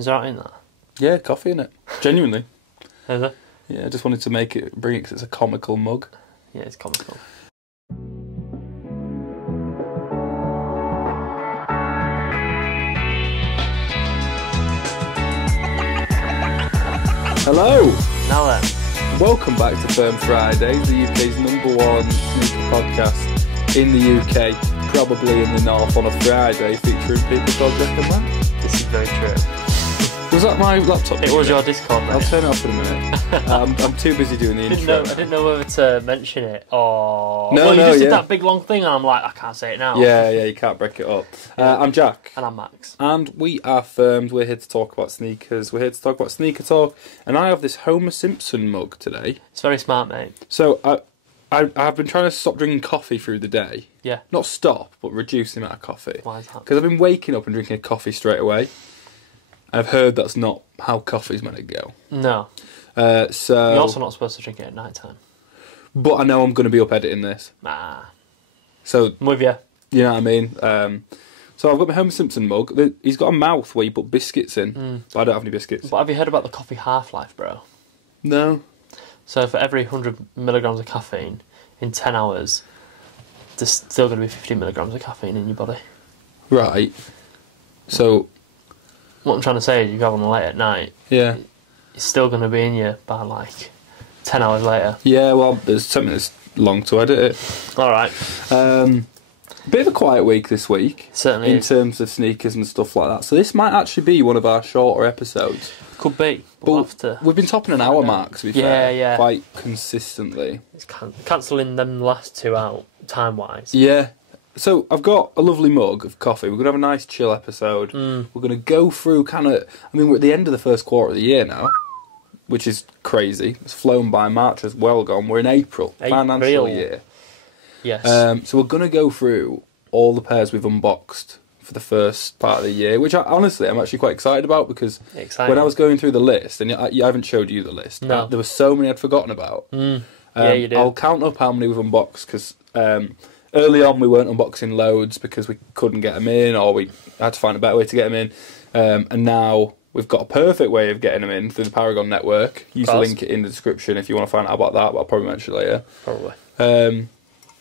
Is there in that? Yeah, coffee in it. Genuinely. Is there? Yeah, I just wanted to bring it because it's a comical mug. Yeah, it's comical. Hello! Now then. Welcome back to Firm Fridays, the UK's #1 sneaker podcast in the UK, probably in the north on a Friday, featuring people called Jack and Matt. This is very true. Was that my laptop? It was your Discord, mate. I'll turn it off in a minute. I'm too busy doing the intro. I didn't know whether to mention it or... No, you just did that big long thing and I'm like, I can't say it now. Yeah, you can't break it up. I'm Jack. And I'm Max. And we are Firmed. We're here to talk about sneakers. We're here to talk about sneaker talk. And I have this Homer Simpson mug today. It's very smart, mate. So I've been trying to stop drinking coffee through the day. Yeah. Not stop, but reduce the amount of coffee. Why is that? Because I've been waking up and drinking a coffee straight away. I've heard that's not how coffee's meant to go. No. So You're also not supposed to drink it at night time. But I know I'm going to be up editing this. Nah. So I'm with you. You know what I mean? So I've got my Homer Simpson mug. He's got a mouth where you put biscuits in. But I don't have any biscuits. But have you heard about the coffee half-life, bro? No. So for every 100 milligrams of caffeine in 10 hours, there's still going to be 50 milligrams of caffeine in your body. Right. So... What I'm trying to say is you go on late at night, yeah, it's still going to be in you by like 10 hours later. Yeah, well, there's something that's long to edit it. Alright. Bit of a quiet week this week. Certainly in terms of sneakers and stuff like that. So this might actually be one of our shorter episodes. Could be. We've been topping an hour mark, to be fair. Yeah. Quite consistently. It's cancelling them last two out, time-wise. Yeah. So I've got a lovely mug of coffee. We're going to have a nice chill episode. We're going to go through we're at the end of the first quarter of the year now, which is crazy. It's flown by. March has well gone. We're in April. Financial year. Yes. So we're going to go through all the pairs we've unboxed for the first part of the year, which I'm actually quite excited about because when I was going through the list, and I haven't showed you the list, no. There were so many I'd forgotten about. Yeah, you did. I'll count up how many we've unboxed because... early on, we weren't unboxing loads because we couldn't get them in, or we had to find a better way to get them in. And now we've got a perfect way of getting them in through the Paragn Network. Use the link in the description if you want to find out about that, but I'll probably mention it later. Probably.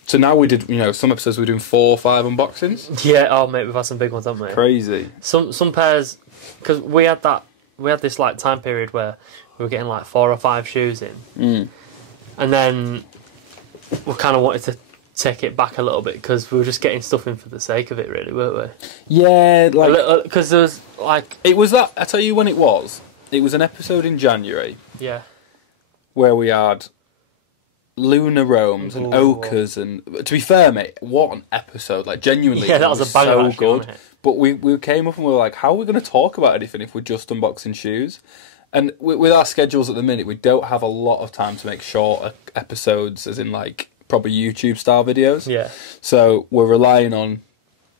So now we did, some episodes we're doing 4 or 5 unboxings. Yeah, oh mate, we've had some big ones, haven't we? Crazy. Some pairs, because we had this like time period where we were getting like 4 or 5 shoes in, and then we kind of wanted to take it back a little bit because we were just getting stuff in for the sake of it, really, weren't we? Yeah, because there was like it was that. I tell you when it was. It was an episode in January. Yeah. Where we had Lunar Roams and Ochres, and to be fair, mate, what an episode! Like genuinely, that was a banger, so good. But we came up and we were like, how are we going to talk about anything if we're just unboxing shoes? And with our schedules at the minute, we don't have a lot of time to make short episodes, as in like proper YouTube style videos. Yeah. So we're relying on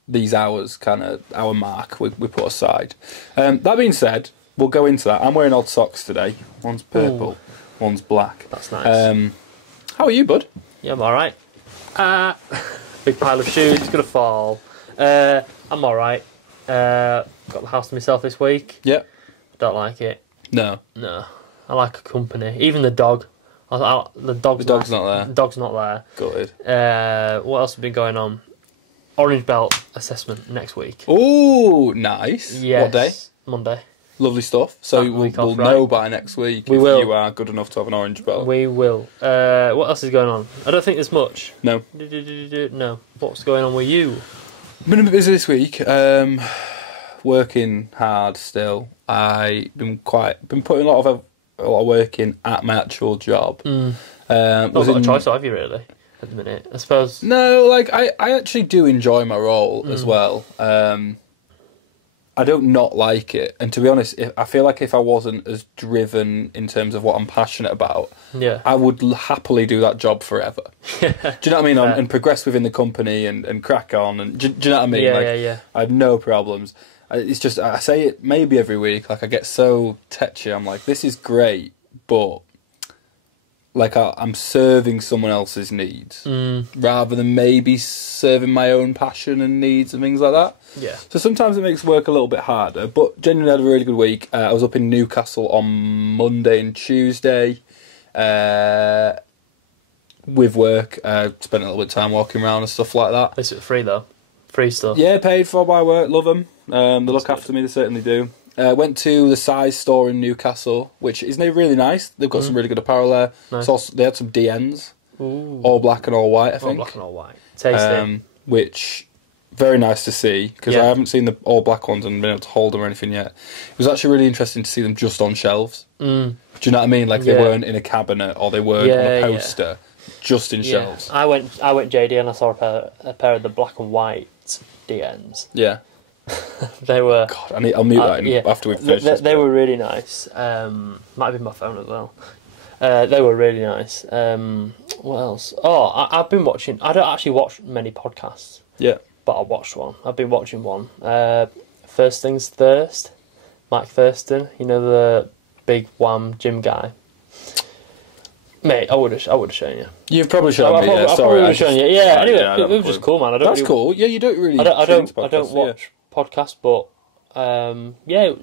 these hours, kind of hour mark we put aside. That being said, we'll go into that. I'm wearing odd socks today. One's purple, one's black. That's nice. How are you, bud? Yeah, I'm alright. Big pile of shoes, it's gonna fall. I'm alright. Got the house to myself this week. Yeah. Don't like it. No. I like a company. Even the dog. The dog's not there. The dog's not there. Gutted. What else has been going on? Orange belt assessment next week. Ooh, nice. Yes. What day? Monday. Lovely stuff. So we'll know by next week if you are good enough to have an orange belt. We will. What else is going on? I don't think there's much. No. No. What's going on with you? Been a bit busy this week. Working hard still. I've been putting a lot of work in at my actual job. Not got a choice, have you, really, at the minute? I suppose. No, like I actually do enjoy my role as well. I don't not like it, and to be honest, I feel like if I wasn't as driven in terms of what I'm passionate about, I would happily do that job forever. Do you know what I mean? And progress within the company and crack on. And do you know what I mean? Yeah. I have no problems. It's just I say it maybe every week. Like I get so tetchy. I'm like, this is great, but like I'm serving someone else's needs rather than maybe serving my own passion and needs and things like that. Yeah. So sometimes it makes work a little bit harder, but genuinely had a really good week. I was up in Newcastle on Monday and Tuesday with work. Spent a little bit of time walking around and stuff like that. Is it free though? Free stuff? Yeah, paid for by work. Love them. They look after me, they certainly do. Went to the Size store in Newcastle, which is really nice. They've got some really good apparel there. Nice. Also, they had some DNs, all black and all white, I think. All black and all white. Tasty. Which, very nice to see, because I haven't seen the all black ones and been able to hold them or anything yet. It was actually really interesting to see them just on shelves. Do you know what I mean? Like they weren't in a cabinet or they weren't on a poster, just in shelves. I went JD and I saw a pair of the black and white DNs. Yeah. They were... God, I'll mute that after we've finished They were really nice. Might have been my phone as well. They were really nice. What else? Oh, I've been watching... I don't actually watch many podcasts. Yeah. But I watched one. I've been watching one. First Things First. Mike Thurston. You know, the big Wham gym guy. Mate, I would have shown you. You've probably shown me. I probably would have shown you. Yeah. Anyway, it was just cool, man. That's cool. Yeah, you don't really. I don't watch podcasts, but yeah,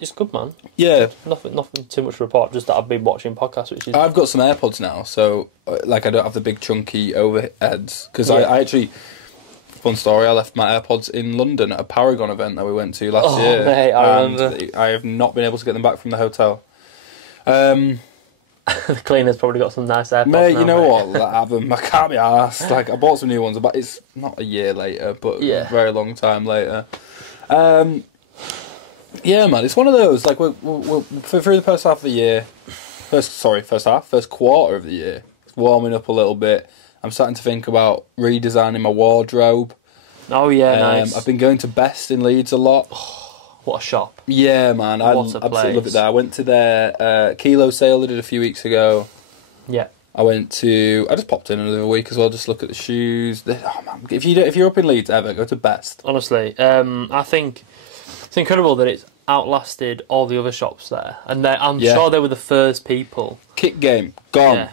it's good, man. Yeah. Nothing too much to report. Just that I've been watching podcasts, which is. I've got some AirPods now, so like I don't have the big chunky overheads because I actually. Fun story. I left my AirPods in London at a Paragn event that we went to last year. Mate, I remember. I have not been able to get them back from the hotel. The cleaner's probably got some nice AirPods. Mate, now, you know what? Let have them. I can't be arsed. Like I bought some new ones, but it's not a year later, but a very long time later. Yeah, man, it's one of those. Like we're through the first half of the year. First quarter of the year. It's warming up a little bit. I'm starting to think about redesigning my wardrobe. Oh yeah, nice. I've been going to Best in Leeds a lot. What a shop. Yeah, man. I absolutely love it there. I went to their Kilo sale they did a few weeks ago. Yeah. I just popped in another week as well, just look at the shoes. Oh man, if you're up in Leeds ever, go to Best. Honestly, I think it's incredible that it's outlasted all the other shops there. And I'm sure they were the first people. Kick game, gone.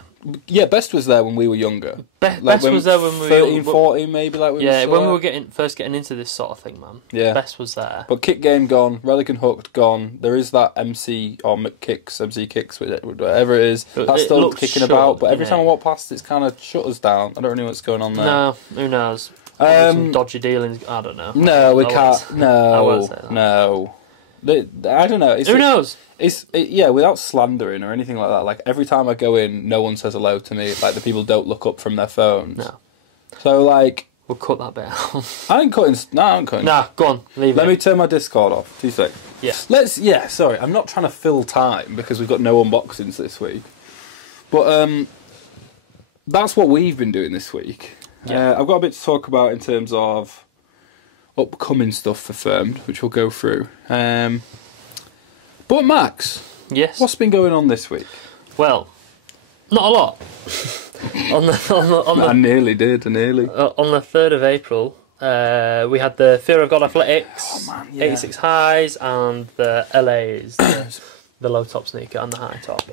Yeah, Best was there when we were younger. Best was there when we were 13, 14 maybe. Like when we were first getting into this sort of thing, man. Yeah, Best was there. But Kick Game gone, Relic and Hooked gone. There is that MC Kicks, whatever it is. That's still kicking about. But every time I walk past, it's kind of shut us down. I don't know what's going on there. No, who knows? Some dodgy dealings. I don't know. No, we can't. No, I won't say that. No. I don't know. Who knows? Without slandering or anything like that. Like every time I go in, no one says hello to me. Like the people don't look up from their phones. No. So like, we'll cut that bit out. I ain't cutting. No, I'm cutting. Nah, go on, leave it. Let me turn my Discord off. 2 seconds. Yeah. Sorry, I'm not trying to fill time because we've got no unboxings this week. But that's what we've been doing this week. Yeah. I've got a bit to talk about in terms of upcoming stuff for Firmed, which we'll go through. But Max, yes, what's been going on this week? Well, not a lot. I nearly did. On the 3rd of April, we had the Fear of God Athletics, 86 highs, and the LAs, the low top sneaker and the high top.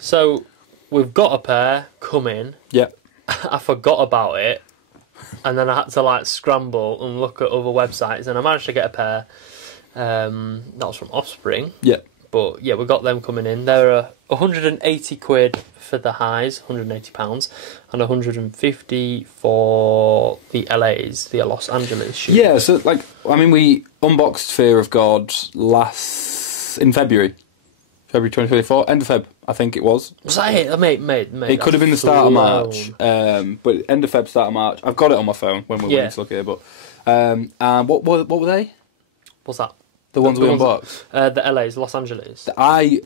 So we've got a pair coming. Yep. I forgot about it. And then I had to scramble and look at other websites, and I managed to get a pair. That was from Offspring. Yeah. But yeah, we got them coming in. They're 180 quid for the highs, £180, and 150 for the LAs, the Los Angeles shoes. Yeah, so we unboxed Fear of God in February 2024, end of Feb, I think it was. Was that it? Mate. It could have been the start of March, but end of Feb, start of March. I've got it on my phone when we went to look at it, but and what were they? What's that? The ones we unboxed? The LAs, Los Angeles. I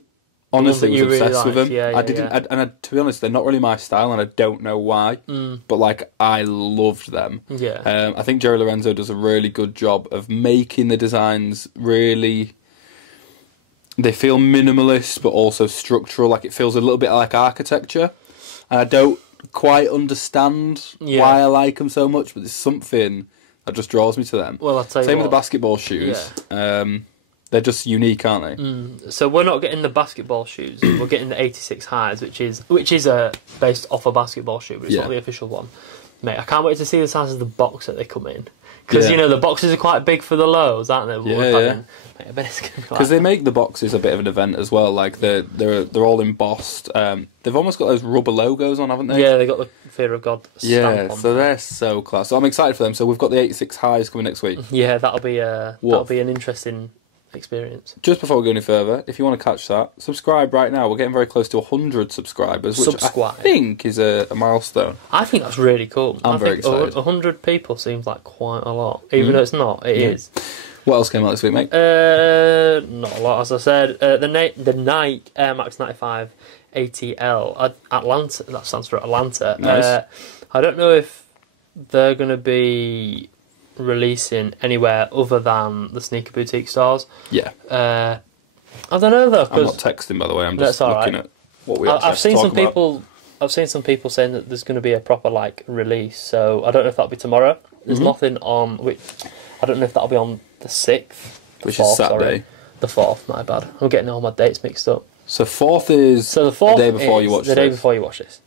honestly was obsessed with them. Yeah, to be honest, they're not really my style, and I don't know why. But I loved them. Yeah. I think Jerry Lorenzo does a really good job of making the designs really. They feel minimalist, but also structural. Like it feels a little bit like architecture. And I don't quite understand why I like them so much, but there's something that just draws me to them. Well, I'll tell you Same with the basketball shoes. They're just unique, aren't they? So we're not getting the basketball shoes. We're getting the 86 highs, which is based off a basketball shoe, but it's not the official one. Mate, I can't wait to see the size of the box that they come in. Because, the boxes are quite big for the lows, aren't they? Yeah. Mate, I bet it's going to be Because they make the boxes a bit of an event as well. Like, they're all embossed. They've almost got those rubber logos on, haven't they? Yeah, they got the Fear of God stamp on. So they're so class. So I'm excited for them. So we've got the 86 highs coming next week. Yeah, that'll be an interesting experience. Just before we go any further, if you want to catch that, subscribe right now. We're getting very close to 100 subscribers, which I think is a milestone. I think that's really cool. I'm very excited. 100 people seems like quite a lot, even though it's not. It is. What else came out this week, mate? Not a lot, as I said. The Nike Air Max 95 ATL Atlanta. That stands for Atlanta. Nice. I don't know if they're going to be releasing anywhere other than the sneaker boutique stores. Yeah. I don't know though. I'm not texting, by the way. I'm just looking at what we actually I've seen some about. people. I've seen some people saying that there's going to be a proper release. So I don't know if that'll be tomorrow. There's nothing on which. I don't know if that'll be on the 6th, which is Saturday. Sorry. The 4th. My bad. I'm getting all my dates mixed up. So 4th is the day before you watch this. The day before you watch this.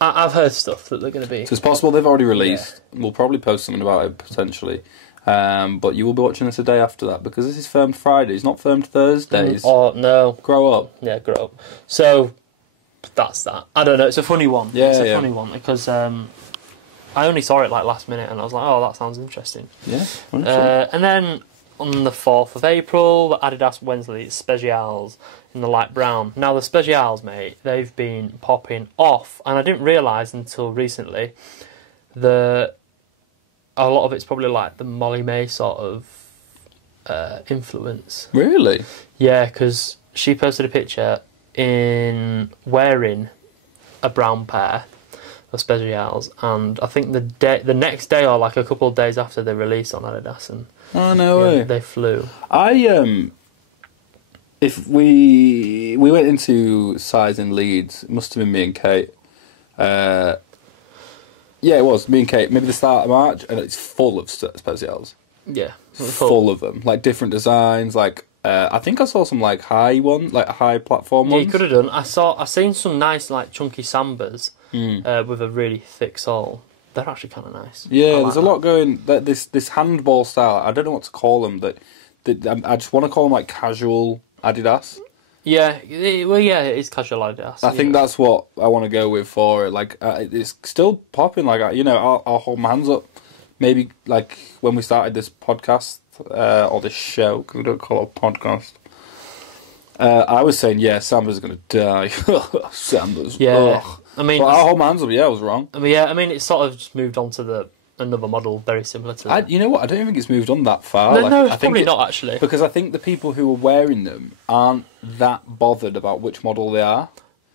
I've heard stuff that they're going to be. So it's possible they've already released. Yeah. We'll probably post something about it potentially. But you will be watching this a day after that because this is filmed Fridays, not filmed Thursdays. Oh, no. Grow up. Yeah, grow up. So that's that. I don't know. It's a funny one. Yeah, it's a funny one because I only saw it last minute and I was like, oh, that sounds interesting. Yeah. And then on the 4th of April, the Adidas Wednesday Specials in the light brown. Now, the Specials, mate, they've been popping off. And I didn't realise until recently that a lot of it's probably the Molly May sort of influence. Really? Yeah, because she posted a picture in wearing a brown pair of Specials. And I think the next day or a couple of days after they released on Adidas. And oh, no way. They flew. If we went into size in Leeds, it must have been me and Kate. Yeah, it was me and Kate. Maybe the start of March, and it's full of Specials. Yeah, full of them, different designs. I think I saw some high one, high platform ones. Yeah, you could have done. I've seen some nice chunky Sambas with a really thick sole. They're actually kind of nice. Yeah, there's a lot going. This handball style. I don't know what to call them. I just want to call them casual Adidas. Yeah, it is casual Adidas. I think that's what I want to go with for it. It's still popping. I'll hold my hands up. Maybe when we started this podcast or this show, because we don't call it a podcast. I was saying, Samba's going to die. Samba's. Yeah. Ugh. I mean, but I'll hold my hands up. Yeah, I was wrong. I mean, it's sort of just moved on to another model very similar to that. You know what? I don't even think it's moved on that far. No, it's probably not actually. Because I think the people who are wearing them aren't that bothered about which model they are.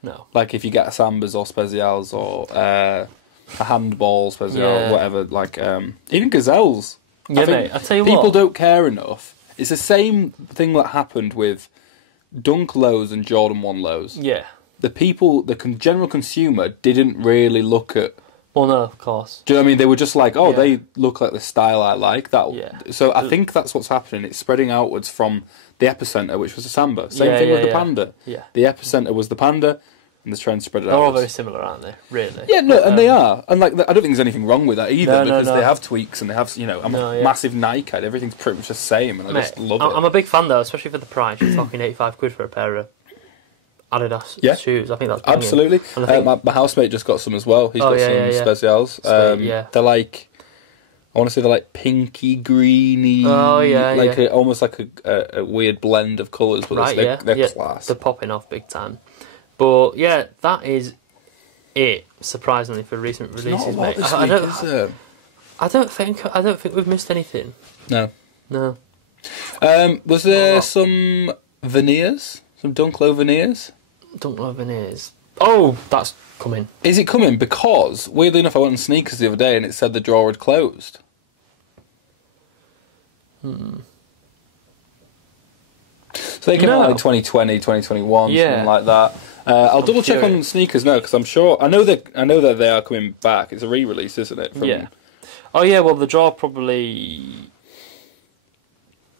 No. If you get a Sambas or Specials or a handball Special or whatever, even Gazelles. Yeah, mate, I tell you what. People don't care enough. It's the same thing that happened with Dunk lows and Jordan 1 lows. Yeah. The general consumer didn't really look at. Well, no, of course. Do you know what I mean? They were just they look like the style I like. So I think that's what's happening. It's spreading outwards from the epicenter, which was the Samba. Same thing with the Panda. Yeah. The epicenter was the Panda, and the trend spread it out. They're all very similar, aren't they? Really? Yeah, no, and they are. And I don't think there's anything wrong with that either, because they have tweaks and they have, I'm a massive Nike head. Everything's pretty much the same, and I just love it. I'm a big fan though, especially for the price. You're talking £85 for a pair of Adidas shoes. I think that's brilliant. Absolutely. My housemate just got some as well. He's got some Specials. They're I want to say they're pinky greeny. Oh yeah, almost a weird blend of colours, but they're class. They're popping off big time. But yeah, that is it. Surprisingly for recent releases, mate. I don't think we've missed anything. No. Was there some veneers? Some Dunk Low veneers? Dunk Low veneers. Oh, that's coming. Is it coming? Because, weirdly enough, I went on Sneakers the other day and it said the drawer had closed. So they came out in 2020, 2021, something like that. I'll double check on Sneakers now, because I'm sure... I know that they are coming back. It's a re-release, isn't it? Yeah. Oh, yeah, well, the drawer probably...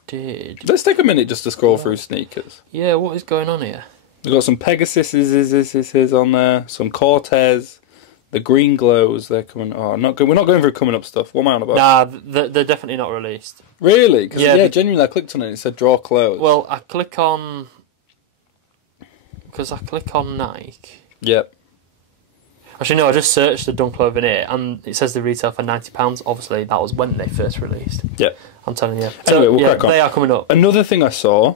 did. Let's take a minute just to scroll through sneakers. Yeah, what is going on here? We've got some Pegasus is on there, some Cortez, the Green Glows. They're coming. Oh, we're not going through coming up stuff. What am I on about? Nah, they're definitely not released. Really? Because genuinely, I clicked on it and it said draw close. Well, I click on Nike. Yep. Actually, no, I just searched the Dunk Clothing here, and it says they retail for £90. Obviously, that was when they first released. Yeah. I'm telling you. Anyway, we'll crack on. They are coming up. Another thing I saw.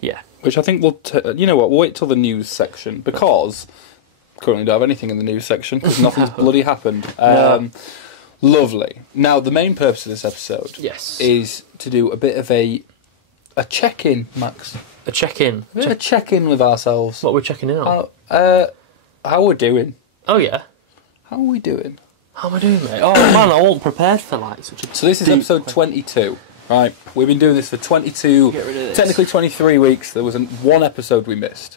Yeah. Which I think you know what, we'll wait till the news section, because currently don't have anything in the news section, because nothing's bloody happened. No. Lovely. Now, the main purpose of this episode is to do a bit of a check-in, Max. A check-in? A check-in with ourselves. What we're checking in on? How we're doing. Oh, yeah? How are we doing? How am I doing, mate? Oh, man, I wasn't prepared for, like, such a So this is episode 22. Right, we've been doing this for 22, technically 23 weeks. There was one episode we missed.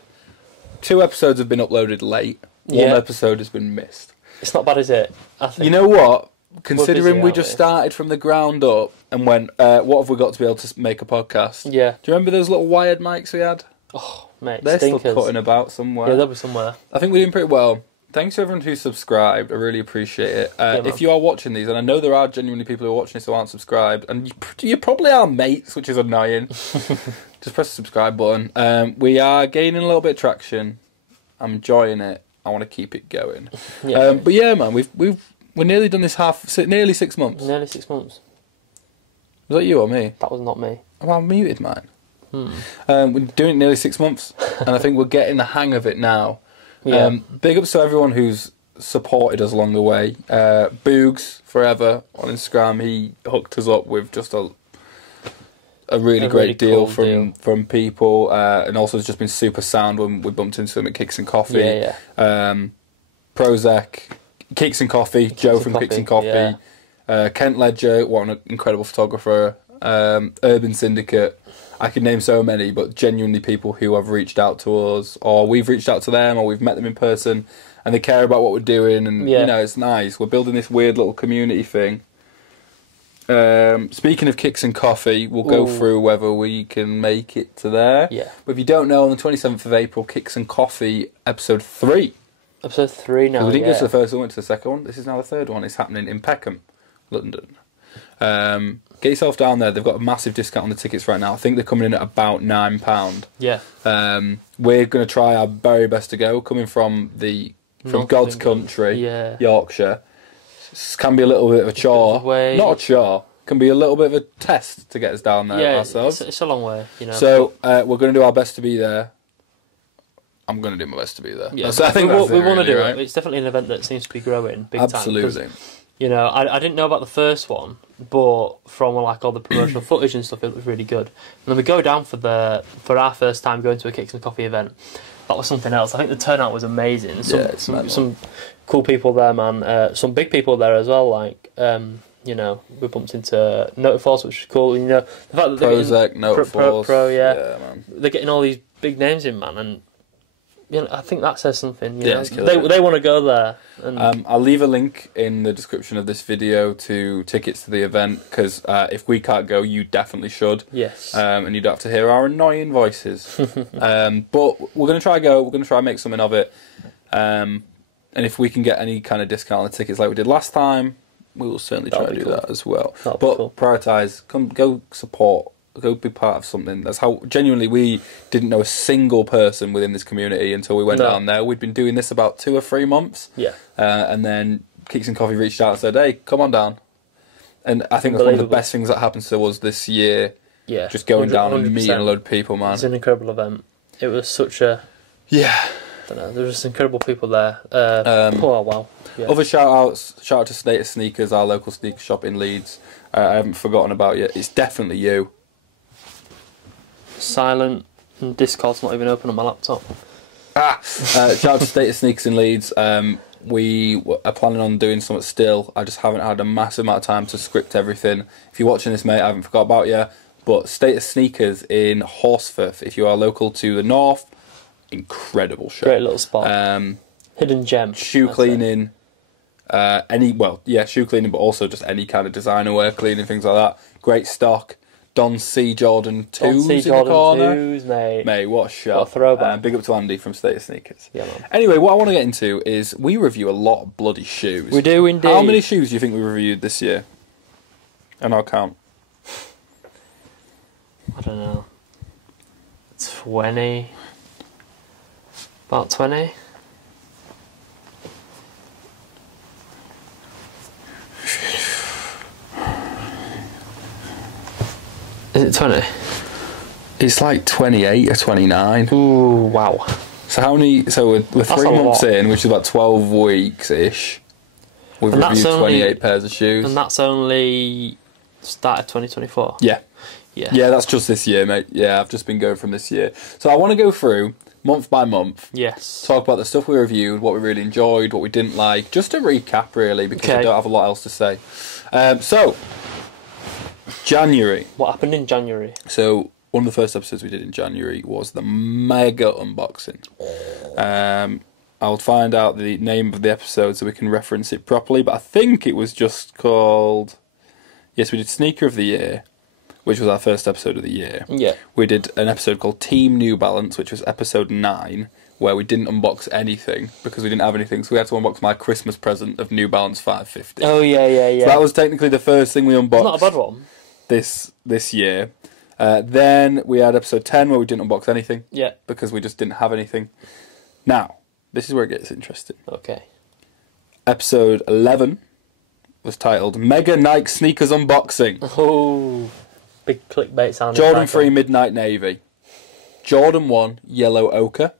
2 episodes have been uploaded late. One episode has been missed. It's not bad, is it? I think. You know what? Considering we just started from the ground up and went, what have we got to be able to make a podcast? Yeah. Do you remember those little wired mics we had? Oh, mate, They're stinkers. still cutting about somewhere. Yeah, they'll be somewhere. I think we're doing pretty well. Thanks to everyone who subscribed. I really appreciate it. If you are watching these, and I know there are genuinely people who are watching this who aren't subscribed, and you probably are mates, which is annoying. Just press the subscribe button. We are gaining a little bit of traction. I'm enjoying it. I want to keep it going. Yeah. But yeah, man, we're nearly done this nearly 6 months. Nearly 6 months. Was that you or me? That was not me. Oh, I muted mine. We're doing it nearly 6 months, and I think we're getting the hang of it now. Yeah. Big ups to everyone who's supported us along the way. Boogs Forever on Instagram, he hooked us up with just a really great deal cool from people, and also has just been super sound when we bumped into them at Kicks and Coffee. Yeah. Prozac, Kicks and Coffee, Joe from Kicks and Coffee, Kent Ledger, what an incredible photographer, Urban Syndicate. I could name so many, but genuinely people who have reached out to us, or we've reached out to them, or we've met them in person, and they care about what we're doing, and you know, it's nice. We're building this weird little community thing. Speaking of Kicks and Coffee, we'll go through whether we can make it to there. Yeah. But if you don't know, on the 27th of April, Kicks and Coffee, episode 3. Episode 3 now, We didn't go to the first one, we went to the second one. This is now the third one. It's happening in Peckham, London. Get yourself down there. They've got a massive discount on the tickets right now. I think they're coming in at about £9. Yeah. We're going to try our very best to go. Coming from God's country, Yorkshire, this can be a little bit of a chore. Not a chore. Can be a little bit of a test to get us down there ourselves. It's a long way, you know. So we're going to do our best to be there. I'm going to do my best to be there. Yeah, so I think we want to do right? it. It's definitely an event that seems to be growing big time. Absolutely. You know, I didn't know about the first one, but from like all the promotional footage and stuff, it was really good. And then we go down for our first time going to a Kicks and Coffee event. That was something else. I think the turnout was amazing. Some cool people there, man. Some big people there as well. Like, you know, we bumped into Notiforce, which is cool. You know, the fact that Prozac, Notiforce, yeah, man. They're getting all these big names in, man, and you know, I think that says something. You know? They want to go there. And I'll leave a link in the description of this video to tickets to the event, because if we can't go, you definitely should. Yes. And you don't have to hear our annoying voices. But we're going to try go. We're going to try and make something of it. And if we can get any kind of discount on the tickets like we did last time, we will certainly try to do that as well. But prioritise, go support. Go be part of something. That's how genuinely we didn't know a single person within this community until we went down there. We'd been doing this about 2 or 3 months. Yeah. And then Kicks and Coffee reached out and said, "Hey, come on down." And I think that's one of the best things that happened to us this year. Yeah. Just going down and meeting a load of people, man. It was an incredible event. It was such a... Yeah. I don't know. There was just incredible people there. Oh, wow. Yeah. Other shout-outs. Shout out to Status Sneakers, our local sneaker shop in Leeds. I haven't forgotten about you. It's definitely you. Silent, and Discord's not even open on my laptop. Shout out to Status Sneakers in Leeds. We are planning on doing something still. I just haven't had a massive amount of time to script everything. If you're watching this, mate, I haven't forgot about you. But Status Sneakers in Horsforth, if you are local to the north, incredible shop. Great little spot. Hidden gem. Shoe cleaning. Shoe cleaning, but also just any kind of designer wear cleaning, things like that. Great stock. Don C. Jordan 2s Don C. in the Jordan corner. 2s, mate. Mate, what a shot. What a throwback. Big up to Andy from State of Sneakers. Yeah, man. Anyway, what I want to get into is we review a lot of bloody shoes. We do indeed. How many shoes do you think we reviewed this year? And I'll count. I don't know. 20. About 20. Is it 20? It's like 28 or 29. Ooh, wow. So how many? So we're 3 months lot. in, which is about 12 weeks ish. We've And that's reviewed only- 28 pairs of shoes. And that's only start of 2024. Yeah, Yeah. that's just this year, mate. Yeah, I've just been going from this year. So I want to go through month by month. Yes. Talk about the stuff we reviewed, what we really enjoyed, what we didn't like. Just a recap, really, because I Okay. don't have a lot else to say. So January. What happened in January? So one of the first episodes we did in January was the mega unboxing. I'll find out the name of the episode so we can reference it properly, but I think it was just called... Yes, we did Sneaker of the Year, which was our first episode of the year. Yeah. We did an episode called Team New Balance, which was episode 9, where we didn't unbox anything because we didn't have anything, so we had to unbox my Christmas present of New Balance 550. Oh, yeah. So that was technically the first thing we unboxed. Not a bad one. This year. Then we had episode 10 where we didn't unbox anything. Yeah. Because we just didn't have anything. Now, this is where it gets interesting. Okay. Episode 11 was titled Mega Nike Sneakers Unboxing. Oh, big clickbait sound. Jordan 3 Midnight Navy. Jordan 1 Yellow Ochre.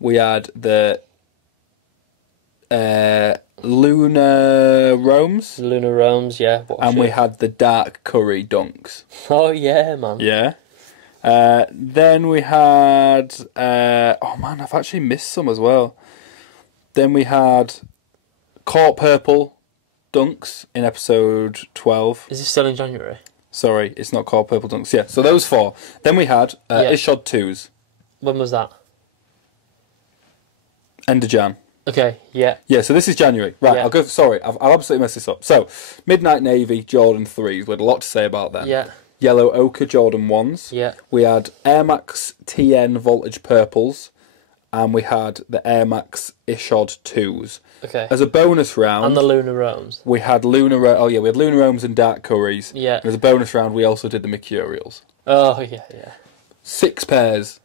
We had the Lunar Roams. Lunar Roams, yeah. And we had the Dark Curry Dunks. Oh, yeah, man. Yeah. Then we had... oh, man, I've actually missed some as well. Then we had Court Purple Dunks in episode 12. Is this still in January? Sorry, it's not Court Purple Dunks. Yeah, so those 4. Then we had Ishod 2s. When was that? End of Jan. Okay, yeah. Yeah, so this is January. Right, Yeah. I'll go... Sorry, I'll absolutely mess this up. So, Midnight Navy, Jordan 3s. We had a lot to say about them. Yeah. Yellow Ochre Jordan 1s. Yeah. We had Air Max TN Voltage Purples. And we had the Air Max Ishod 2s. Okay. As a bonus round... And the Lunar Roams. We had Lunar... Oh, yeah, we had Lunar Roams and Dark Curries. Yeah. And as a bonus round, we also did the Mercurials. Oh, yeah. 6 pairs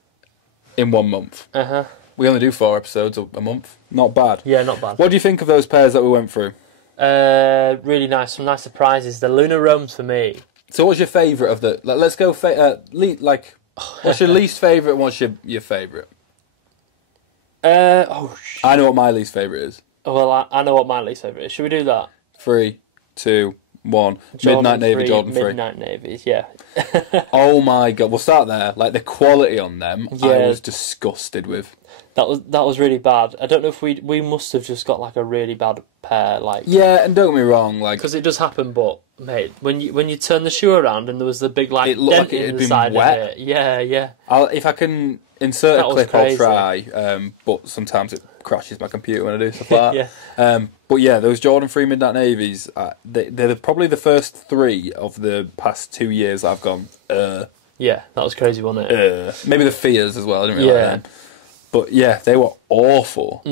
in 1 month. Uh-huh. We only do 4 episodes a month. Not bad. Yeah, not bad. What do you think of those pairs that we went through? Really nice. Some nice surprises. The Lunar Roams for me. So what's your favourite of the... let's go... what's your least favourite and what's your favourite? I know what my least favourite is. Well, I know what my least favourite is. Should we do that? 3, 2, 1. Midnight Navy, Jordan 3. Midnight Navies, yeah. Oh my god, we'll start there. Like, the quality on them, Yeah. I was disgusted with. That was really bad. I don't know if we must have just got like a really bad pair, like... Yeah, and don't get me wrong, like... Because it does happen, but, mate, when you turn the shoe around and there was the big, like, It looked dent like it had in the been side wet. of it. Yeah. If I can insert That a was clip, crazy. I'll try, but sometimes it crashes my computer when I do stuff like that. Yeah. But yeah, those Jordan 3 Midnight Navies, they're probably the first 3 of the past 2 years that I've gone, Yeah, that was crazy, wasn't it? Maybe the Fears as well, I didn't really like them. But yeah, they were awful.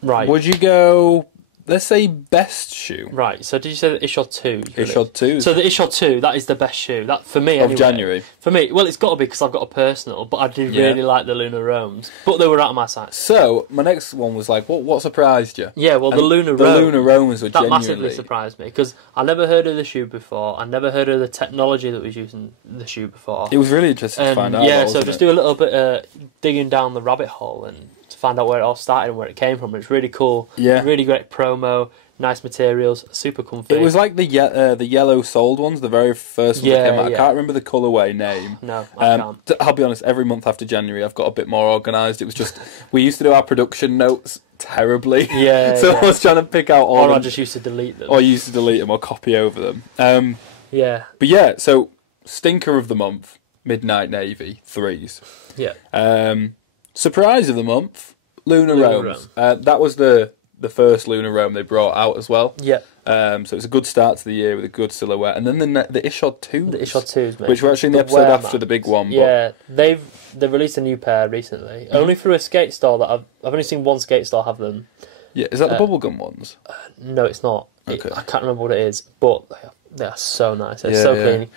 Right. Would you go, let's say, best shoe? Right, so did you say the Ishod 2? Ishod 2. So the Ishod 2, that is the best shoe. That for me, Of anyway. January? For me, well, it's got to be because I've got a personal, but I did really like the Lunar Roams. But they were out of my sight. So, my next one was like, what surprised you? Yeah, well, the And Lunar the Roams. Lunar Roams were That genuinely... massively surprised me because I never heard of the shoe before. I never heard of the technology that was using the shoe before. It was really interesting to find out. Yeah, about, so wasn't just it? do a little bit of digging down the rabbit hole and to find out where it all started and where it came from. It's really cool. Yeah. Really great promo. Nice materials, super comfy. It was like the yellow soled ones, the very first ones that came out. I Yeah. can't remember the colourway name. No, I can't. I'll be honest, every month after January I've got a bit more organised. It was just, we used to do our production notes terribly. Yeah, so yeah. I was trying to pick out all Or of I them. just used to delete them. Or used to delete them or copy over them. Yeah, But yeah, so Stinker of the Month, Midnight Navy, 3s. yeah. Surprise of the Month, Lunar Lunar Roams. That was the the first Lunar Rome they brought out as well. Yeah. So it's a good start to the year with a good silhouette. And then the Ishod 2s. The Ishod 2s, mate. Which were actually in the episode after the big one. Yeah, they've released a new pair recently. Only through a skate store that I've only seen one skate store have them. Yeah, is that the bubblegum ones? No, it's not. Okay. I can't remember what it is, but they are so nice. They're so clean.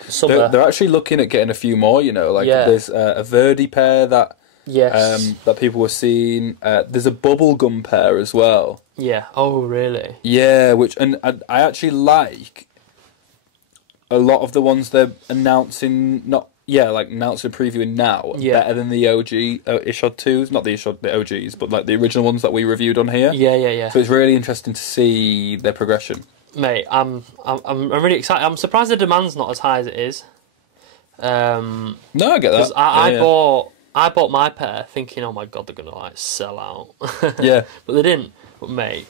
They're actually looking at getting a few more, you know. Like there's a Verdi pair that that people were seeing. There's a bubblegum pair as well. Yeah. Oh, really? Yeah, and I actually like a lot of the ones they're announcing. Announcing previewing now better than the OG Ishod 2s. Not the Ishod, the OGs, but like the original ones that we reviewed on here. Yeah. So it's really interesting to see their progression. Mate, I'm really excited. I'm surprised the demand's not as high as it is. No, I get that. I bought my pair thinking, oh my god, they're gonna like sell out. Yeah, but they didn't. But mate,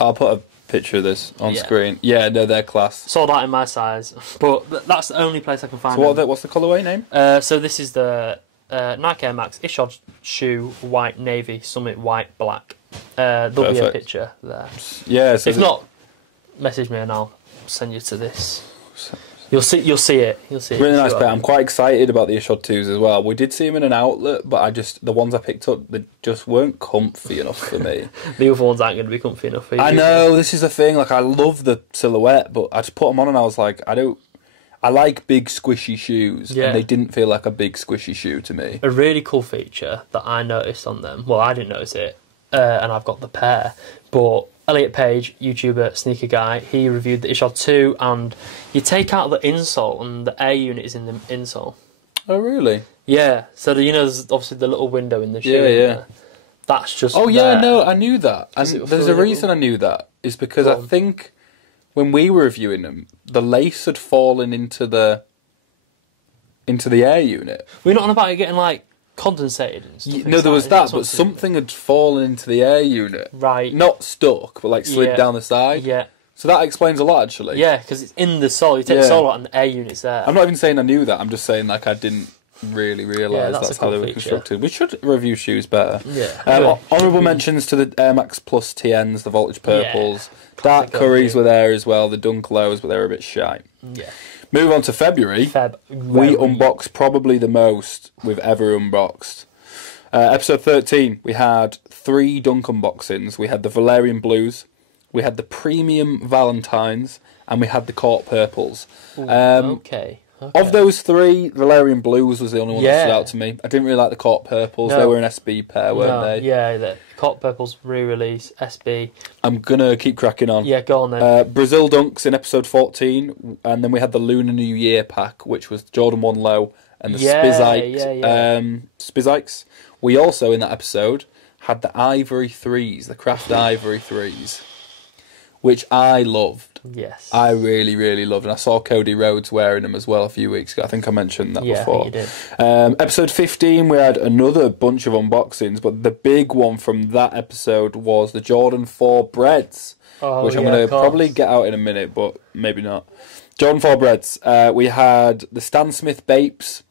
I'll put a picture of this on screen. Yeah, no, they're class. Sold out in my size, but that's the only place I can find. So what's the colourway name? So this is the Nike Air Max Ishod shoe, white, navy, summit, white, black. There'll be a picture there. Yeah. So if not, message me and I'll send you to this. You'll see it. Really nice pair. I'm quite excited about the Ishod 2s as well. We did see them in an outlet, but the ones I picked up, they just weren't comfy enough for me. The other ones aren't going to be comfy enough for you. I know, this is the thing. Like, I love the silhouette, but I just put them on and I was like, I like big squishy shoes, and they didn't feel like a big squishy shoe to me. A really cool feature that I noticed on them, well, I didn't notice it, and I've got the pair, but Elliot Page, YouTuber, sneaker guy, he reviewed the Ishod 2, and you take out the insole, and the air unit is in the insole. Oh, really? Yeah, so there's obviously the little window in the shoe. Yeah. That's just no, I knew that. And there's a reason I knew that, is because I think when we were reviewing them, the lace had fallen into the air unit. We're not on about it getting, like, condensated and stuff. No, there was that, but something had fallen into the air unit. Right. Not stuck, but like slid down the side. Yeah. So that explains a lot, actually. Yeah, because it's in the sole. You take the sole out and the air unit's there. I'm not even saying I knew that. I'm just saying like I didn't really realise that's how they were constructed. We should review shoes better. Yeah. Honourable mentions to the Air Max Plus TNs, the Voltage Purples. Dark Curries were there as well, the Dunk Lows, but they were a bit shy. Yeah. Move on to February. We unboxed probably the most we've ever unboxed. Episode 13, we had 3 Dunk unboxings. We had the Valerian Blues, we had the Premium Valentines, and we had the Court Purples. Okay. Of those 3, Valerian Blues was the only one that stood out to me. I didn't really like the Court Purples. They were an SB pair, weren't they? Yeah, the Court Purples re-release, SB. I'm going to keep cracking on. Yeah, go on then. Brazil Dunks in episode 14, and then we had the Lunar New Year pack, which was Jordan 1 Low and the Spizikes. We also, in that episode, had the Ivory 3s, the Craft Ivory 3s, which I loved. Yes. I really, really loved. And I saw Cody Rhodes wearing them as well a few weeks ago. I think I mentioned that before. I think you did. Episode 15, we had another bunch of unboxings, but the big one from that episode was the Jordan 4 Breads, which I'm going to probably get out in a minute, but maybe not. Jordan 4 Breads. We had the Stan Smith Bapes.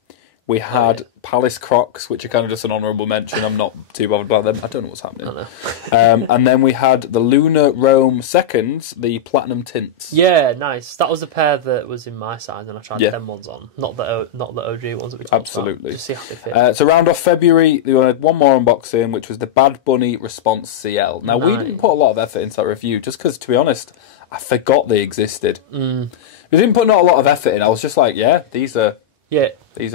We had Palace Crocs, which are kind of just an honourable mention. I'm not too bothered about them. I don't know what's happening. And then we had the Lunar Rome Seconds, the Platinum Tints. Yeah, nice. That was a pair that was in my size, and I tried them ones on. Not the OG ones that we talked about. Just see how they fit. To round off February, we had one more unboxing, which was the Bad Bunny Response CL. Now, we didn't put a lot of effort into that review, just because, to be honest, I forgot they existed. We didn't put not a lot of effort in. I was just like, these are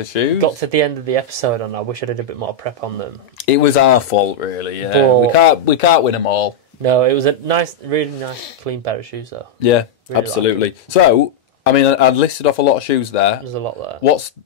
shoes. Got to the end of the episode and I wish I did a bit more prep on them. It was our fault, really. Yeah, we can't win them all. No, it was a really nice, clean pair of shoes, though. Yeah, really absolutely. So, I mean, I listed off a lot of shoes there. There's a lot there.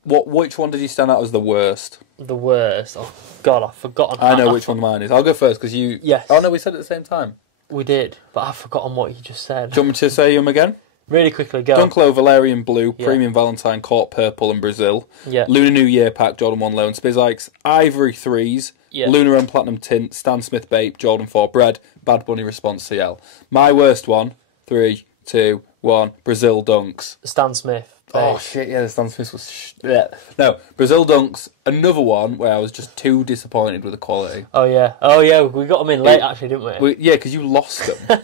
Which one did you stand out as the worst? The worst? Oh God, I've forgotten. I know which one mine is. I'll go first because you. Yes. Oh no, we said it at the same time. We did, but I've forgotten what you just said. Do you want me to say them again? Really quickly, go. Dunklow, Valerian Blue, Premium Valentine, Court Purple and Brazil. Yeah. Lunar New Year pack, Jordan 1 Low and Spizikes. Ivory 3s. Yeah. Lunar and Platinum Tint, Stan Smith Bape, Jordan 4 Bread, Bad Bunny Response CL. My worst one, 3, 2, 1, Brazil Dunks. Stan Smith. Oh shit! Yeah, the Stan Smiths was. Yeah. No, Brazil Dunks. Another one where I was just too disappointed with the quality. Oh yeah, we got them in late actually, didn't we? Yeah, because you lost them.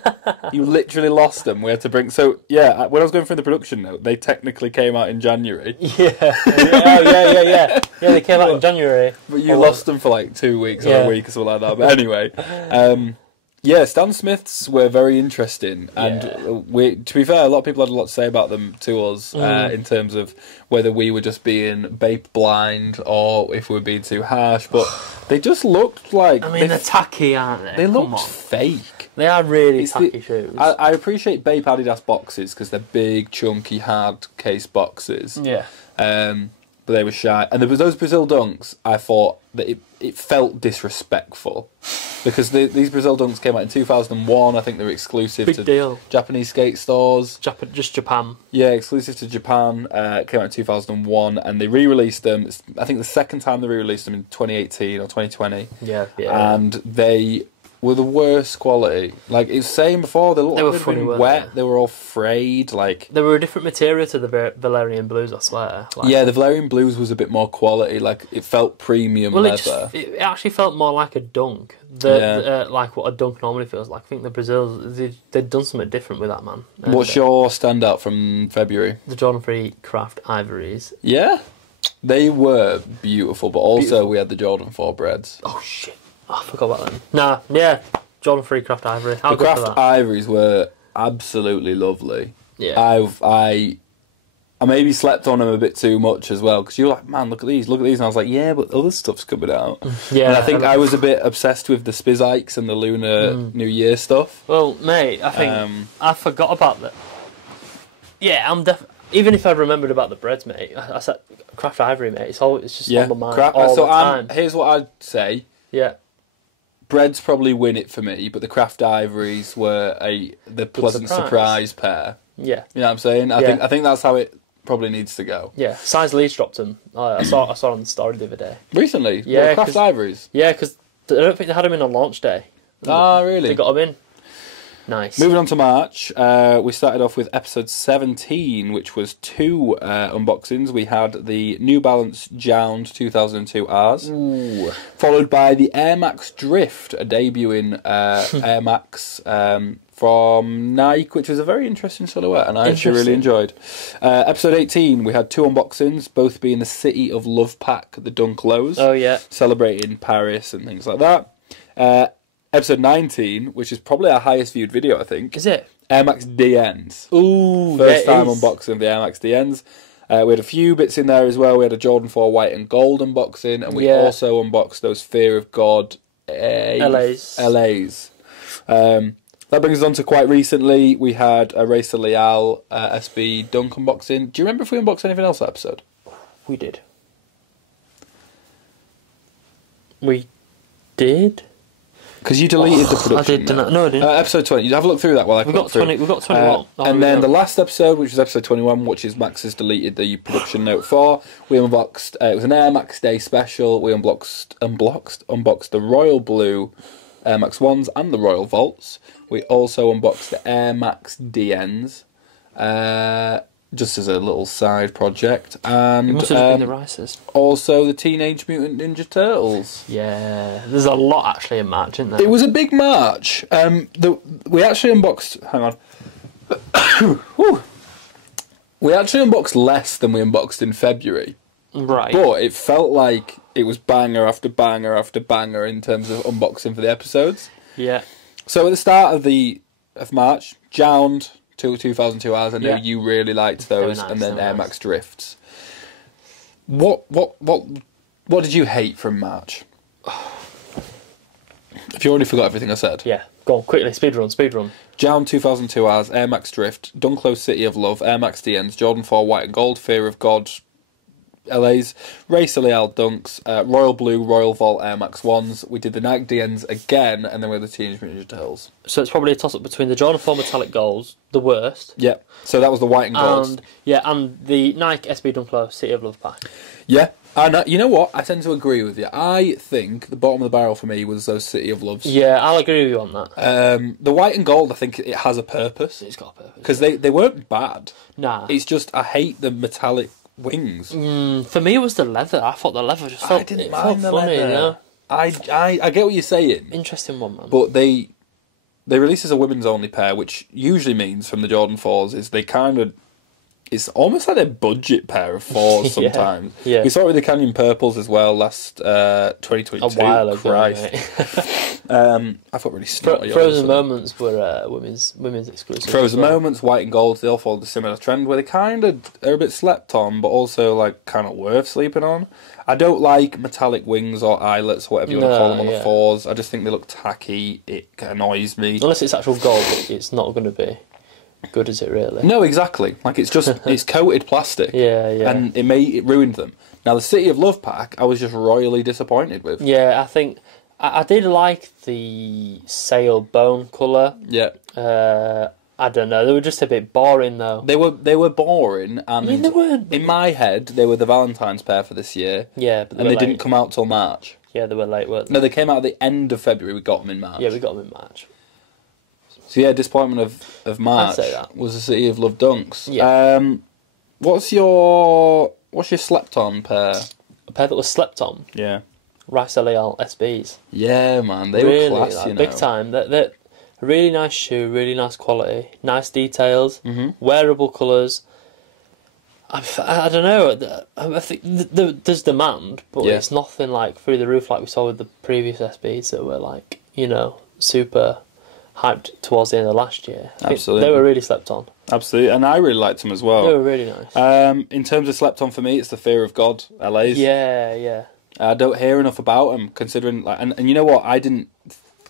You literally lost them. We had to bring. So yeah, when I was going through the production note, they technically came out in January. Yeah. Yeah. They came out in January. But you lost them for like 2 weeks or a week or something like that. But anyway, yeah, Stan Smiths were very interesting, and to be fair, a lot of people had a lot to say about them to us in terms of whether we were just being Bape blind or if we were being too harsh. But they just looked like they're tacky, aren't they? They looked fake. They are really tacky shoes. I appreciate Bape Adidas boxes because they're big, chunky, hard case boxes. Yeah. But they were shy, and there was those Brazil Dunks. I thought that it felt disrespectful because these Brazil Dunks came out in 2001. I think they were exclusive to Japanese skate stores. Just Japan. Yeah, exclusive to Japan. Came out in 2001, and they re-released them. I think the second time they re-released them in 2018 or 2020. Yeah. And they were the worst quality. Like it was saying before, they looked like they'd been wet. They were all frayed. Like they were a different material to the Valerian Blues, I swear. Yeah, the Valerian Blues was a bit more quality. Like it felt premium leather. It actually felt more like a dunk. Like what a dunk normally feels like. I think the Brazils they'd done something different with that, man. What's your standout from February? The Jordan 3 Craft Ivories. Yeah, they were beautiful, but also we had the Jordan 4 Breads. Oh shit. Oh, I forgot about them. Nah, yeah, Jordan 3 Craft Ivory. The Craft Ivories were absolutely lovely. Yeah. I maybe slept on them a bit too much as well because you were like, man, look at these, and I was like, yeah, but other stuff's coming out. Yeah. And I think I was a bit obsessed with the Spizikes and the Lunar New Year stuff. Well, mate, I think I forgot about that. Yeah, even if I remembered about the breads, mate, I said Craft Ivory, mate. It's just on my mind all the time. Here's what I'd say. Yeah. Breads probably win it for me, but the Craft Ivories were the pleasant surprise pair. Yeah. You know what I'm saying? I think that's how it probably needs to go. Yeah. Size Leeds dropped them. I saw on the story the other day. Recently? Yeah. Craft Ivories? Yeah, because I don't think they had them in on launch day. Ah, really? They got them in. Nice. Moving on to March, we started off with episode 17, which was 2 unboxings. We had the New Balance Jound 2002 Rs, followed by the Air Max Drift, a debuting Air Max from Nike, which was a very interesting silhouette, and I actually really enjoyed. Episode 18, we had 2 unboxings, both being the City of Love pack, the Dunk Lows. Oh, yeah. Celebrating Paris and things like that. Episode 19, which is probably our highest viewed video, I think. Is it? Air Max DNs. Ooh, First time unboxing of the Air Max DNs. We had a few bits in there as well. We had a Jordan 4 white and gold unboxing, and we also unboxed those Fear of God LAs. That brings us on to quite recently. We had a Racer Leal SB Dunk unboxing. Do you remember if we unboxed anything else that episode? We did. We did? Because you deleted the production. I did. No, I didn't. Episode 20. You have a look through that while I We've got 20. We've got 21. And then the last episode, which was episode 21, which is Max has deleted the production note for. We unboxed. It was an Air Max Day special. We unboxed the Royal Blue Air Max Ones and the Royal Vaults. We also unboxed the Air Max DNs. Just as a little side project, and it must have been the Rices. Also the Teenage Mutant Ninja Turtles. Yeah, there's a lot actually in March, isn't there? It was a big March. We actually unboxed. Hang on. We actually unboxed less than we unboxed in February. Right. But it felt like it was banger after banger after banger in terms of unboxing for the episodes. Yeah. So at the start of March, Jound 2002 Rs. I know you really liked those, nice, and then Air Max Drifts. What did you hate from March? If you already forgot everything I said. Yeah, go on, quickly, speedrun. Jound 2002 Rs, Air Max Drift, Dunklo City of Love, Air Max DNs, Jordan 4 White and Gold, Fear of God, LAs, Racer Leal Dunks, Royal Blue, Royal Vault Air Max 1s. We did the Nike DNs again, and then we had the Teenage Mutant Ninja Turtles. So it's probably a toss-up between the Jordan 4 Metallic Golds, the worst. Yep. So that was the white and golds. And the Nike SB Dunklo City of Love pack. Yeah. And you know what? I tend to agree with you. I think the bottom of the barrel for me was those City of Loves. Yeah, I'll agree with you on that. The white and gold, I think it has a purpose. It's got a purpose. Because they weren't bad. Nah. It's just, I hate the metallic wings. For me, it was the leather. I thought the leather just felt, I didn't it mind felt the funny, leather. you know? I get what you're saying. Interesting one, man. But they release as a women's only pair, which usually means from the Jordan 4s is they kind of... It's almost like a budget pair of 4s sometimes. Yeah. We saw it with the Canyon Purples as well last 2022. A while ago, Christ. I felt really snotty. Frozen Moments were women's exclusive. Frozen Moments, white and gold, they all followed a similar trend where they kind of are a bit slept on, but also like kind of worth sleeping on. I don't like metallic wings or eyelets, or whatever you want to call them on the 4s. I just think they look tacky. It annoys me. Unless it's actual gold, it's not going to be good, is it really? No, exactly. Like it's just it's coated plastic. Yeah. And it ruined them. Now the City of Love pack, I was just royally disappointed with. Yeah, I think I did like the sail bone colour. Yeah. I don't know. They were just a bit boring though. They were boring, and I mean, they weren't. In my head, they were the Valentine's pair for this year. Yeah, but and they didn't come out till March. Yeah, they were late, weren't they? No, they came out at the end of February. We got them in March. Yeah, we got them in March. So yeah, disappointment of March I'd say that. was the City of Love dunks. Yeah. What's your slept on pair? A pair that was slept on. Yeah. Rice Leal SBs. Yeah, man, they really, were class, like, you know. big time. They're a really nice shoe, really nice quality, nice details, wearable colours. I don't know. I think there's demand, but it's nothing like through the roof like we saw with the previous SBs that were like, you know, super hyped towards the end of last year. Absolutely. They were really slept on. Absolutely, and I really liked them as well. They were really nice. In terms of slept on for me, it's the Fear of God LAs. Yeah. I don't hear enough about them, considering like, and you know what? I didn't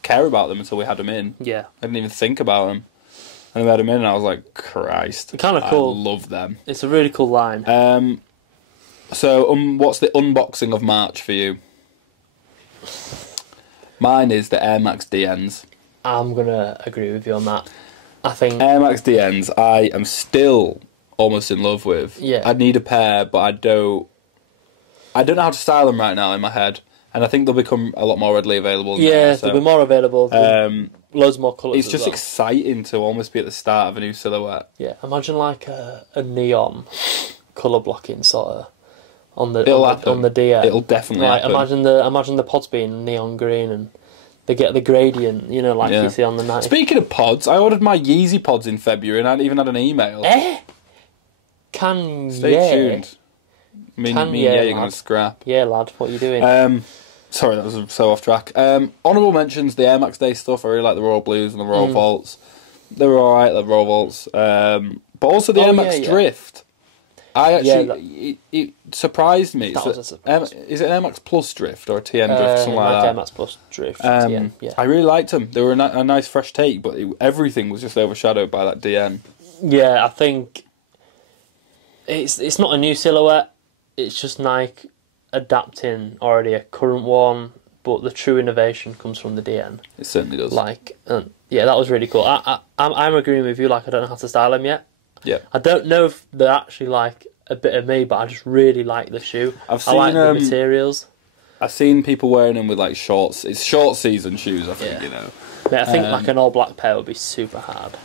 care about them until we had them in. Yeah. I didn't even think about them. And we had them in, and I was like, Christ, kind of cool. I love them. It's a really cool line. So, what's the unboxing of March for you? Mine is the Air Max DNs. I'm gonna agree with you on that. I think Air Max DNs, I am still almost in love with. Yeah. I need a pair, but I don't know how to style them right now in my head, and I think they'll become a lot more readily available. Yeah, they'll be more available. Loads more colours. It's just exciting to almost be at the start of a new silhouette. Yeah, imagine like a neon colour blocking sort of on the DN. It'll definitely happen. Imagine the pods being neon green and they get the gradient, you know, like you see on the night. Speaking of pods, I ordered my Yeezy pods in February and I hadn't even had an email. Stay tuned. Me and you're going to scrap. Yeah, lad, what are you doing? Sorry, that was so off track. Honourable mentions, the Air Max Day stuff. I really like the Royal Blues and the Royal Vaults. They were alright, the Royal Vaults. But also the Air Max Drift. I actually, it surprised me. That was a surprise. Is it an Air Max Plus Drift or a TN Drift, something like that? Air Max Plus Drift, TN, yeah. I really liked them. They were a nice fresh take, but everything was just overshadowed by that DN. Yeah, I think it's not a new silhouette. It's just Nike adapting already a current one, but the true innovation comes from the DN. It certainly does. Yeah, that was really cool. I'm agreeing with you. Like, I don't know how to style them yet. Yeah. I don't know if they're actually like a bit of me, but I just really like the shoe. I like the materials. I've seen people wearing them with like shorts. It's short season shoes, I think. You know. Mate, I think like an all black pair would be super hard.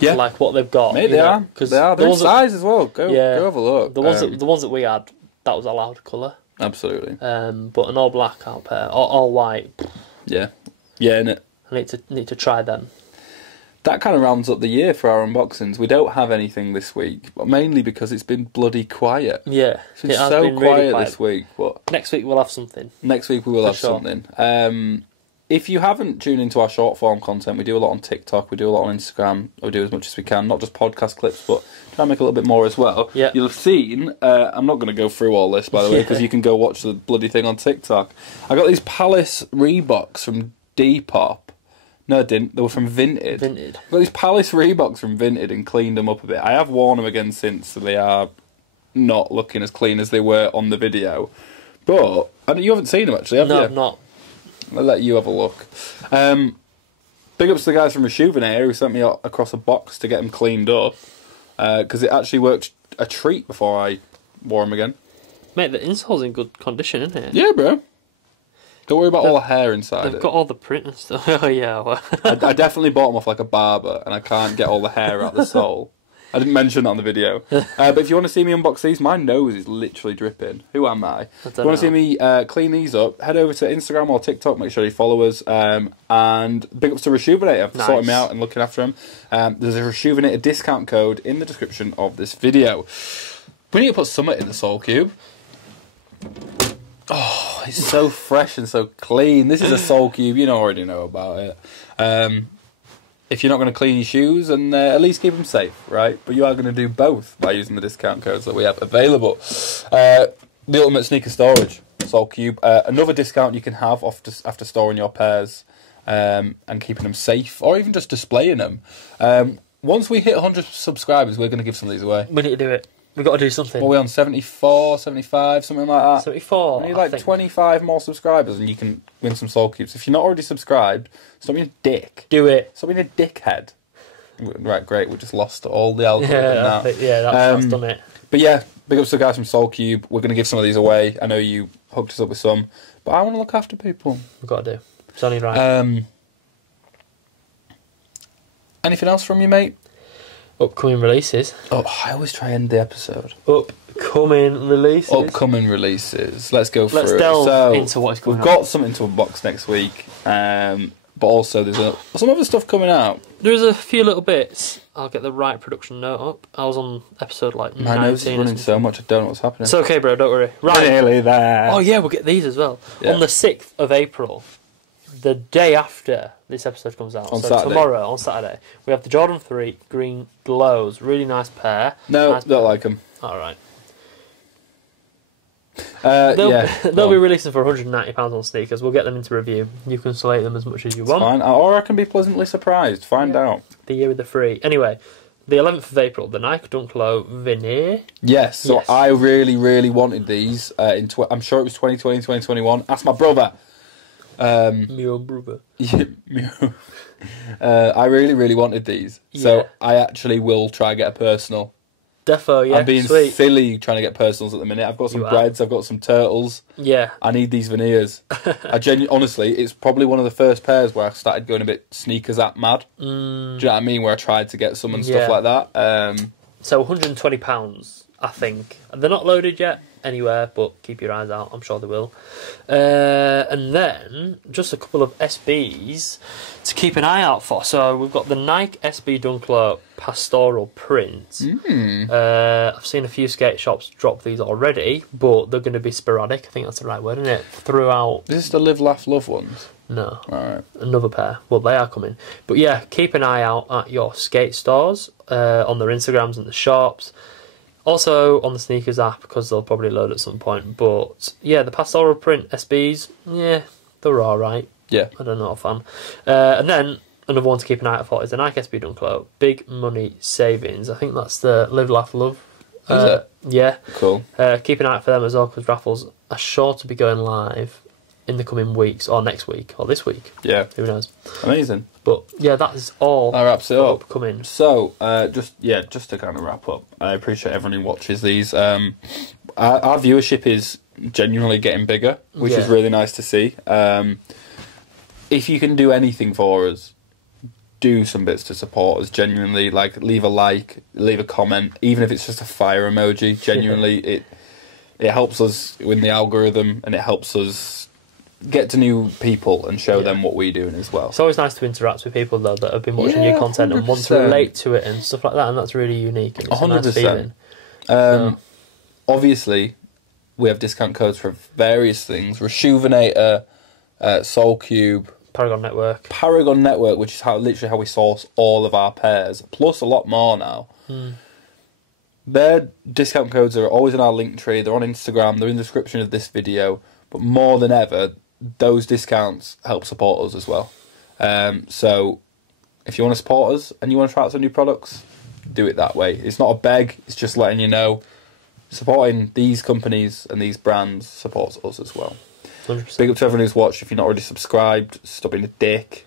Yeah. Like what they've got. Mate, they are. They're in size as well. Go have a look. The ones that we had, that was allowed colour. Absolutely. But an all black out pair, or all white. Yeah. Yeah, innit? I need to try them. That kind of rounds up the year for our unboxings. We don't have anything this week, but mainly because it's been bloody quiet. Yeah, it's been so really quiet this week. But next week we'll have something. Next week we will have something. If you haven't tuned into our short form content, we do a lot on TikTok, we do a lot on Instagram, we do as much as we can, not just podcast clips, but try and make a little bit more as well. Yeah. You'll have seen, I'm not going to go through all this, by the way, because you can go watch the bloody thing on TikTok. I got these Palace Reeboks from Depop. No, I didn't. They were from Vinted. Vinted. I got these Palace Reeboks from Vinted and cleaned them up a bit. I have worn them again since, so they are not looking as clean as they were on the video. But you haven't seen them, actually, have you? No, I've not. I'll let you have a look. Big ups to the guys from Rejuvenate who sent me across a box to get them cleaned up. Because it actually worked a treat before I wore them again. Mate, the insole's in good condition, isn't it? Yeah, bro. Don't worry about all the hair inside They've it. got all the print and stuff. Oh, yeah. Well. I definitely bought them off like a barber, and I can't get all the hair out the sole. I didn't mention that on the video. But if you want to see me unbox these, my nose is literally dripping. Who am I? If you want to see me clean these up, head over to Instagram or TikTok. Make sure you follow us. And big ups to Reshoevnator for sorting me out and looking after him. There's a Reshoevnator discount code in the description of this video. We need to put Summit in the Soul Cube. Oh, it's so fresh and so clean. This is a Soul Cube. You already know about it. If you're not going to clean your shoes, and at least keep them safe, right? But you are going to do both by using the discount codes that we have available. The Ultimate Sneaker Storage, Soul Cube. Another discount you can have after storing your pairs and keeping them safe, or even just displaying them. Once we hit 100 subscribers, we're going to give some of these away. We need to do it. We've got to do something. What are we on, 74, 75, something like that? 74, We need like 25 more subscribers and you can win some Soul Cubes. If you're not already subscribed, stop being a dick. Do it. Stop being a dickhead. Right, great, we just lost all the algorithm now. That's done it. But yeah, big ups to the guys from Soul Cube. We're going to give some of these away. I know you hooked us up with some, but I want to look after people. We've got to do. It's only right. Anything else from you, mate? Upcoming releases. Oh, I always try and end the episode. Upcoming releases. Upcoming releases. Let's go through it. Let's delve into what's coming out. We've got something to unbox next week, but also there's some other stuff coming out. There's a few little bits. I'll get the right production note up. I was on episode like 19. My nose is running so much I don't know what's happening. It's okay, bro, don't worry. Right. Nearly there. Oh yeah, we'll get these as well. Yeah. On the 6th of April, the day after this episode comes out, tomorrow, on Saturday, we have the Jordan 3 Green Glows. Really nice pair. No, nice don't like them. Alright. They'll be releasing for £190 on sneakers. We'll get them into review. You can select them as much as you want. Fine. Or I can be pleasantly surprised. Find out. The year of the free. Anyway, the 11th of April, the Nike Dunk Low Veneer. Yes, so I really, really wanted these. I'm sure it was 2020, 2021. Ask my brother. Your brother. I really, really wanted these. So I actually will try and get a personal. Defo, yeah. I'm being silly trying to get personals at the minute. I've got some breads, I've got some turtles. Yeah. I need these veneers. Honestly, it's probably one of the first pairs where I started going a bit sneakers at mad. Do you know what I mean? Where I tried to get some and stuff like that. So £120, I think. They're not loaded yet anywhere, but keep your eyes out. I'm sure they will. And then just a couple of SBs to keep an eye out for. So we've got the Nike SB Dunk Low pastoral print. I've seen a few skate shops drop these already, but they're going to be sporadic. I think that's the right word, isn't it? Throughout. Is this the Live, Laugh, Love ones? No. Alright. Another pair. Well, they are coming. But yeah, keep an eye out at your skate stores, on their Instagrams and the shops. Also on the sneakers app, because they'll probably load at some point. But yeah, the pastoral print SBs, yeah, they're alright. Yeah. I don't know if I'm. And then another one to keep an eye out for is the Nike SB Dunk Low Big Money Savings. I think that's the Live, Laugh, Love. Is it? Yeah. Cool. Keep an eye out for them as well, because raffles are sure to be going live in the coming weeks, or next week, or this week. Yeah. Who knows? Amazing. But yeah, that is all. That wraps it up. Upcoming. So, just to kind of wrap up, I appreciate everyone who watches these. Our viewership is genuinely getting bigger, which is really nice to see. If you can do anything for us, do some bits to support us. Genuinely, like leave a comment, even if it's just a fire emoji. Genuinely, it helps us win the algorithm, and it helps us get to new people and show them what we're doing as well. It's always nice to interact with people though that have been watching your content 100%. And want to relate to it and stuff like that, and that's really unique and it's 100%. A nice feeling. Obviously, we have discount codes for various things: Reshoevnator, Soul Cube, Paragn Network, which is literally how we source all of our pairs, plus a lot more now. Their discount codes are always in our link tree. They're on Instagram. They're in the description of this video. But more than ever, those discounts help support us as well. So if you want to support us and you want to try out some new products, do it that way. It's not a beg, it's just letting you know. Supporting these companies and these brands supports us as well. 100%. Big up to everyone who's watched. If you're not already subscribed, stop being a dick.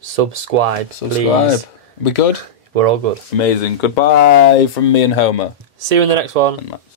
Subscribe, please. We good? We're all good. Amazing. Goodbye from me and Homer. See you in the next one.